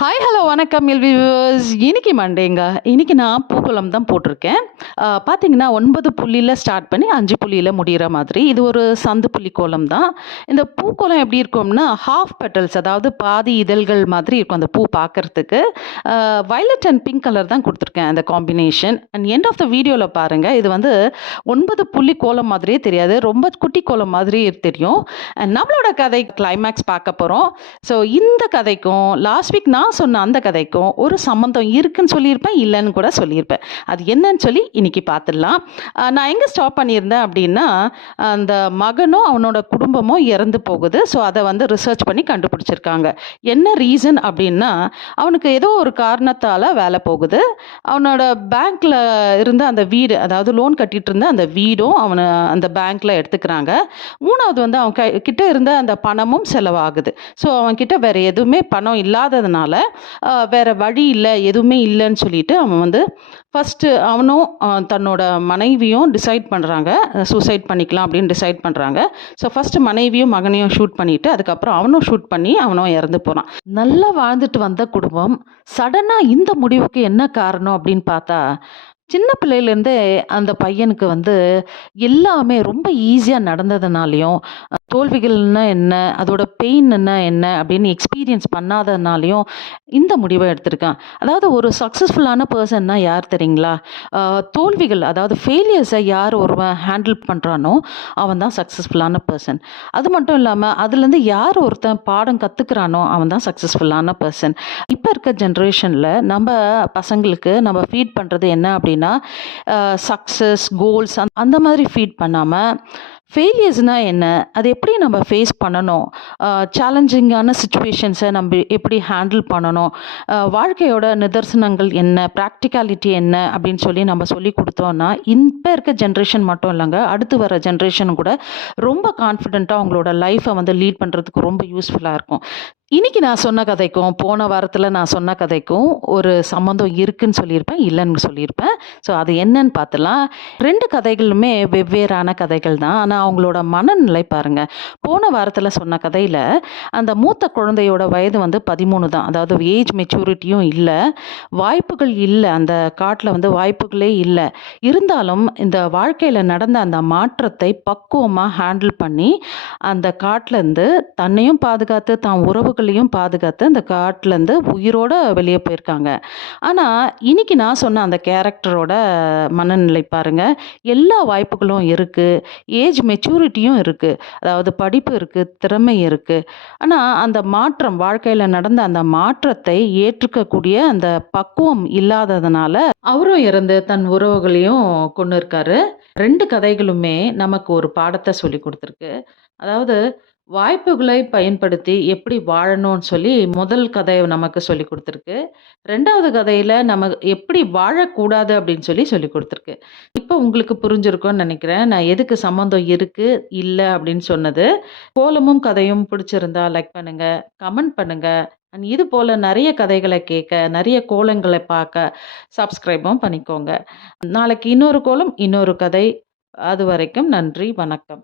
Hi hello வணக்கம் all viewers இன்னைக்கு மண்டேங்க. இன்னைக்கு நான் பூக்குளம் தான் போட்டிருக்கேன். பார்த்தீங்கன்னா ஒன்பது புள்ளியில் ஸ்டார்ட் பண்ணி அஞ்சு புள்ளியில் முடிகிற மாதிரி. இது ஒரு சந்து புள்ளி கோலம் தான். இந்த பூக்கோலம் எப்படி இருக்கும்னா ஹாஃப் பெட்டல்ஸ் அதாவது பாதி இதழ்கள் மாதிரி இருக்கும் அந்த பூ பார்க்கறதுக்கு வயலட் அண்ட் பிங்க் கலர் தான் கொடுத்துருக்கேன் அந்த combination and end of the வீடியோவில் பாருங்கள் இது வந்து ஒன்பது புள்ளி கோலம் மாதிரியே தெரியாது. ரொம்ப குட்டி கோலம் மாதிரி தெரியும். And நம்மளோட கதை கிளைமேக்ஸ் பார்க்க போகிறோம் ஸோ இந்த கதைக்கும் லாஸ்ட் வீக் நான் சொன்ன அந்த கதைக்கும் ஒரு சம்மந்தம் இருக்குன்னு சொல்லியிருப்பேன் இல்லைன்னு கூட சொல்லியிருப்பேன். அது என்னன்னு சொல்லி இன்னைக்கு பார்த்துடலாம். நான் எங்கே ஸ்டாப் பண்ணியிருந்தேன் அப்படின்னா அந்த மகனும் அவனோட குடும்பமும் இறந்து போகுது. ஸோ அதை வந்து ரிசர்ச் பண்ணி கண்டுபிடிச்சிருக்காங்க. என்ன ரீசன் அப்படின்னா அவனுக்கு ஏதோ ஒரு காரணத்தால் வேலை போகுது. அவனோட பேங்க்கில் இருந்த அந்த வீடு அதாவது லோன் கட்டிட்டு இருந்த அந்த வீடும் அவனை அந்த பேங்க்கில் எடுத்துக்கிறாங்க. மூணாவது வந்து அவன் கை கிட்ட இருந்த அந்த பணமும் செலவாகுது. ஸோ அவன் வேறு எதுவுமே பணம் இல்லாததுனால ஆஹ், வேற வழி இல்லை எதுவுமே இல்லைன்னு சொல்லிட்டு அவன் வந்து ஃபஸ்ட்டு அவனும் தன்னோட மனைவியும் டிசைட் பண்ணுறாங்க சூசைட் பண்ணிக்கலாம் அப்படின்னு டிசைட் பண்ணுறாங்க ஸோ ஃபஸ்ட்டு மனைவியும் மகனையும் ஷூட் பண்ணிட்டு அதுக்கப்புறம் அவனும் ஷூட் பண்ணி அவனும் இறந்து போகிறான் நல்லா வாழ்ந்துட்டு வந்த குடும்பம் சடனாக இந்த முடிவுக்கு என்ன காரணம் அப்படின்னு பார்த்தா சின்ன பிள்ளையிலேருந்தே அந்த பையனுக்கு வந்து எல்லாமே ரொம்ப ஈஸியாக நடந்ததுனாலையும் தோல்விகள்னா என்ன அதோட பெயின்னா என்ன அப்படின்னு எக்ஸ்பீரியன்ஸ் பண்ணாததுனாலையும் இந்த முடிவை எடுத்திருக்கான். அதாவது ஒரு சக்ஸஸ்ஃபுல்லான பர்சன்னா யார் தெரியுங்களா? தோல்விகள் அதாவது ஃபெயிலியர்ஸை யார் ஒருவன் ஹேண்டில் பண்ணுறானோ அவன் தான் சக்ஸஸ்ஃபுல்லான பர்சன் அது மட்டும் இல்லாமல் அதுலேருந்து யார் ஒருத்தன் பாடம் கற்றுக்கிறானோ அவன் தான் சக்ஸஸ்ஃபுல்லான பர்சன் இப்போ இருக்க ஜென்ரேஷனில் நம்ம பசங்களுக்கு நம்ம ஃபீட் பண்ணுறது என்ன அப்படின்னு சக்ஸஸ் கோல்ஸ் அந்த மாதிரி ஃபீட் பண்ணாமல் ஃபெயிலியர்ஸ்னால் என்ன? அது எப்படி நம்ம ஃபேஸ் பண்ணணும்? சேலஞ்சிங்கான சுச்சுவேஷன்ஸை நம்ம எப்படி ஹேண்டில் பண்ணணும்? வாழ்க்கையோட நிதர்சனங்கள் என்ன? ப்ராக்டிகாலிட்டி என்ன? அப்படின்னு சொல்லி நம்ம சொல்லி கொடுத்தோம்னா இப்போ இருக்க ஜென்ரேஷன் மட்டும் இல்லைங்க அடுத்து வர ஜென்ரேஷன் கூட ரொம்ப கான்ஃபிடென்ட்டாக அவங்களோட லைஃப்பை வந்து லீட் பண்ணுறதுக்கு ரொம்ப யூஸ்ஃபுல்லாக இருக்கும். இன்னைக்கு நான் சொன்ன கதைக்கும் போன வாரத்தில் நான் சொன்ன கதைக்கும் ஒரு சம்மந்தம் இருக்குன்னு சொல்லியிருப்பேன் இல்லைன்னு சொல்லியிருப்பேன். ஸோ அது என்னன்னு பார்த்துலாம் ரெண்டு கதைகளுமே வெவ்வேறான கதைகள் தான். ஆனால் அவங்களோட மனநிலை பாருங்கள் போன வாரத்தில் சொன்ன கதையில் அந்த மூத்த குழந்தையோட வயது வந்து பதிமூணு தான். அதாவது ஏஜ் மெச்சூரிட்டியும் இல்லை. வாய்ப்புகள் இல்லை. அந்த காட்டில் வந்து வாய்ப்புகளே இல்லை. இருந்தாலும் இந்த வாழ்க்கையில் நடந்த அந்த மாற்றத்தை பக்குவமாக ஹேண்டில் பண்ணி அந்த காட்டிலேருந்து தன்னையும் பாதுகாத்து தான் உறவு உறுப்புகளையும் பாதுகாத்து அந்த காட்டிலேருந்து உயிரோட வெளியே போயிருக்காங்க. ஆனால் இன்னைக்கு நான் சொன்ன அந்த கேரக்டரோட மனநிலை பாருங்க. எல்லா வாய்ப்புகளும் இருக்குது ஏஜ் மெச்சூரிட்டியும் இருக்குது அதாவது படிப்பு இருக்குது திறமை இருக்குது ஆனால் அந்த மாற்றம் வாழ்க்கையில் நடந்த அந்த மாற்றத்தை ஏற்றுக்கக்கூடிய அந்த பக்குவம் இல்லாததுனால அவரும் இருந்து தன் உறவுகளையும் கொண்டு இருக்காரு. ரெண்டு கதைகளுமே நமக்கு ஒரு பாடத்தை சொல்லி கொடுத்துருக்கு. அதாவது வாய்ப்புகளை பயன்படுத்தி எப்படி வாழணும்னு சொல்லி முதல் கதை நமக்கு சொல்லி கொடுத்துருக்கு. ரெண்டாவது கதையில் நம்ம எப்படி வாழக்கூடாது அப்படின்னு சொல்லி சொல்லி கொடுத்துருக்கு. இப்போ உங்களுக்கு புரிஞ்சிருக்கும்னு நினைக்கிறேன். நான் எதுக்கு சம்மந்தம் இருக்குது இல்லை அப்படின்னு சொன்னது. கோலமும் கதையும் பிடிச்சிருந்தா லைக் பண்ணுங்கள் கமெண்ட் பண்ணுங்கள் அண்ட் இது போல் நிறைய கதைகளை கேட்க நிறைய கோலங்களை பார்க்க சப்ஸ்கிரைபும் பண்ணிக்கோங்க. நாளைக்கு இன்னொரு கோலம் இன்னொரு கதை. அது வரைக்கும் நன்றி வணக்கம்.